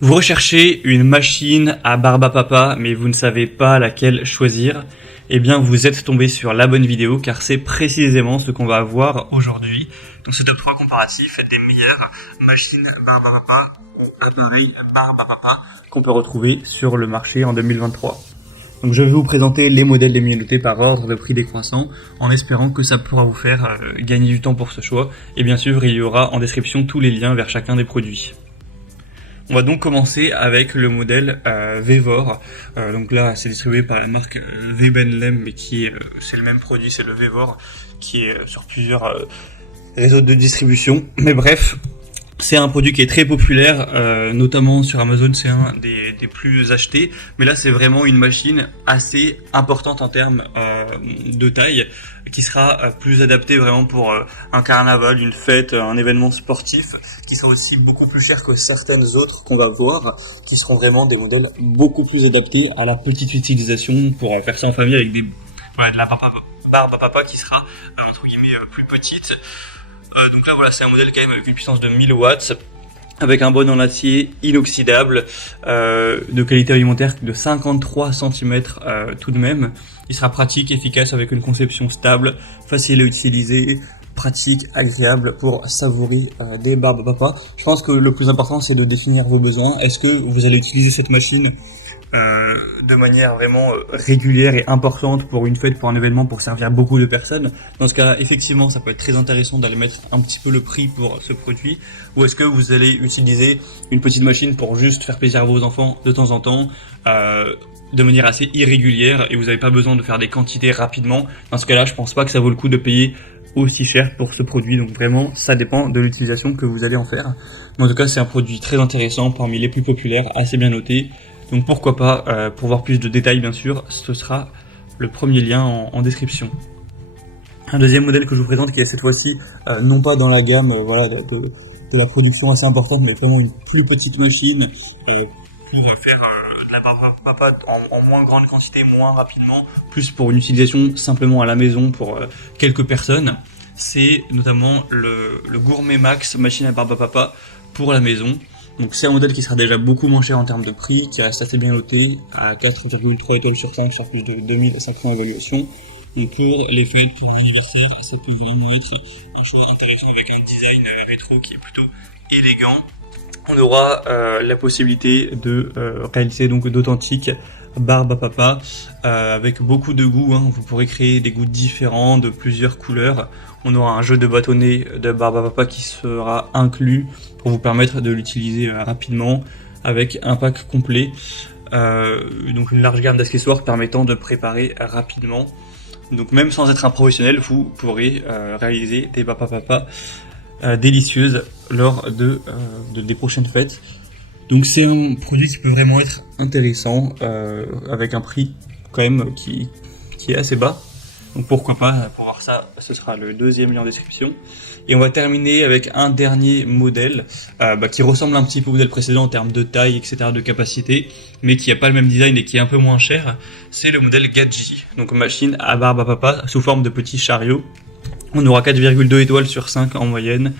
Vous recherchez une machine à barbe à papa, mais vous ne savez pas laquelle choisir. Eh bien, vous êtes tombé sur la bonne vidéo, car c'est précisément ce qu'on va voir aujourd'hui. Donc, ce top 3 comparatif des meilleures machines barbe à papa ou appareils barbe à papa qu'on peut retrouver sur le marché en 2023. Donc, je vais vous présenter les modèles les mieux notés par ordre de prix décroissant, en espérant que ça pourra vous faire gagner du temps pour ce choix. Et bien sûr, il y aura en description tous les liens vers chacun des produits. On va donc commencer avec le modèle Vevor. Donc là, c'est distribué par la marque Webenlem, mais c'est le même produit, c'est le Vevor, qui est sur plusieurs réseaux de distribution. Mais bref, c'est un produit qui est très populaire, notamment sur Amazon, c'est un des plus achetés. Mais là, c'est vraiment une machine assez importante en termes de taille, qui sera plus adaptée vraiment pour un carnaval, une fête, un événement sportif, qui sera aussi beaucoup plus cher que certaines autres qu'on va voir, qui seront vraiment des modèles beaucoup plus adaptés à la petite utilisation pour faire ça en famille avec de la barbe à papa qui sera entre guillemets plus petite. Donc là voilà, c'est un modèle quand même avec une puissance de 1000 watts, avec un bon en acier inoxydable, de qualité alimentaire de 53 cm tout de même. Il sera pratique, efficace, avec une conception stable, facile à utiliser, pratique, agréable pour savourer des barbes à papa. Je pense que le plus important, c'est de définir vos besoins. Est-ce que vous allez utiliser cette machine de manière vraiment régulière et importante pour une fête, pour un événement, pour servir beaucoup de personnes? Dans ce cas-là, effectivement, ça peut être très intéressant d'aller mettre un petit peu le prix pour ce produit. Ou est-ce que vous allez utiliser une petite machine pour juste faire plaisir à vos enfants de temps en temps, de manière assez irrégulière, et vous n'avez pas besoin de faire des quantités rapidement? Dans ce cas-là, je pense pas que ça vaut le coup de payer aussi cher pour ce produit. Donc vraiment, ça dépend de l'utilisation que vous allez en faire. Mais en tout cas, c'est un produit très intéressant, parmi les plus populaires, assez bien noté. Donc pourquoi pas, pour voir plus de détails bien sûr, ce sera le premier lien en description. Un deuxième modèle que je vous présente, qui est cette fois-ci non pas dans la gamme de la production assez importante, mais vraiment une plus petite machine, pour faire de la barbe à papa en moins grande quantité, moins rapidement, plus pour une utilisation simplement à la maison pour quelques personnes. C'est notamment le Gourmet Max machine à barbe à papa pour la maison. Donc c'est un modèle qui sera déjà beaucoup moins cher en termes de prix, qui reste assez bien noté, à 4,3 étoiles sur 5, sur plus de 2500 évaluations. Et pour les fêtes, pour l'anniversaire, ça peut vraiment être un choix intéressant avec un design rétro qui est plutôt élégant. On aura la possibilité de réaliser donc d'authentiques barbes à papa avec beaucoup de goûts, hein. Vous pourrez créer des goûts différents de plusieurs couleurs. On aura un jeu de bâtonnet de barbe à papa qui sera inclus pour vous permettre de l'utiliser rapidement avec un pack complet. Donc une large gamme d'accessoires permettant de préparer rapidement. Donc même sans être un professionnel, vous pourrez réaliser des barbes à papa délicieuses lors des prochaines fêtes. Donc c'est un produit qui peut vraiment être intéressant, avec un prix quand même qui est assez bas. Donc pourquoi pas, pour voir ça, ce sera le deuxième lien en description. Et on va terminer avec un dernier modèle qui ressemble un petit peu au modèle précédent en termes de taille, etc., de capacité, mais qui n'a pas le même design et qui est un peu moins cher. C'est le modèle Gadji, donc machine à barbe à papa sous forme de petit chariot. On aura 4,2 étoiles sur 5 en moyenne,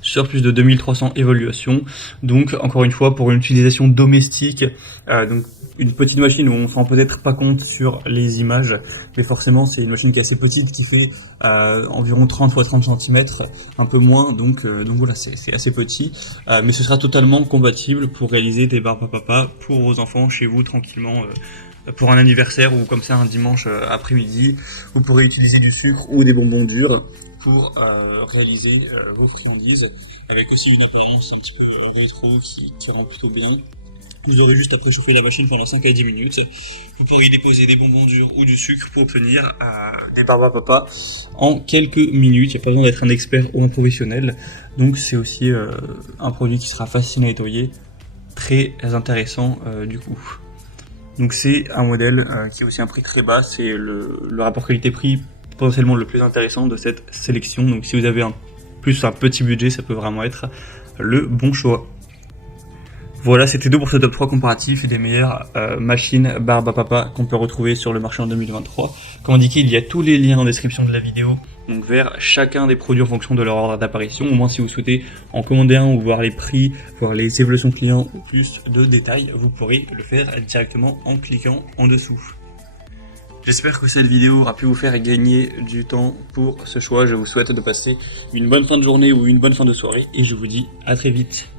sur plus de 2300 évaluations. Donc encore une fois, pour une utilisation domestique, donc une petite machine où on se rend peut-être pas compte sur les images, mais forcément c'est une machine qui est assez petite, qui fait environ 30 x 30 cm, un peu moins, donc voilà, c'est assez petit, mais ce sera totalement compatible pour réaliser des barbes à papa pour vos enfants chez vous tranquillement, pour un anniversaire ou comme ça un dimanche après-midi. Vous pourrez utiliser du sucre ou des bonbons durs pour réaliser vos friandises, avec aussi une apparence un petit peu rétro qui rend plutôt bien. Vous aurez juste à préchauffer la machine pendant 5 à 10 minutes. Vous pourrez y déposer des bonbons durs ou du sucre pour obtenir des barbes à papa en quelques minutes. Il n'y a pas besoin d'être un expert ou un professionnel. Donc c'est aussi un produit qui sera facile à nettoyer, très intéressant du coup. Donc c'est un modèle qui a aussi un prix très bas, c'est le rapport qualité-prix potentiellement le plus intéressant de cette sélection. Donc si vous avez un petit budget, ça peut vraiment être le bon choix. Voilà, c'était tout pour ce top 3 comparatif des meilleures machines Barbe à Papa qu'on peut retrouver sur le marché en 2023. Comme indiqué, il y a tous les liens en description de la vidéo, donc vers chacun des produits en fonction de leur ordre d'apparition. Au moins, si vous souhaitez en commander un ou voir les prix, voir les évolutions clients ou plus de détails, vous pourrez le faire directement en cliquant en dessous. J'espère que cette vidéo aura pu vous faire gagner du temps pour ce choix. Je vous souhaite de passer une bonne fin de journée ou une bonne fin de soirée et je vous dis à très vite.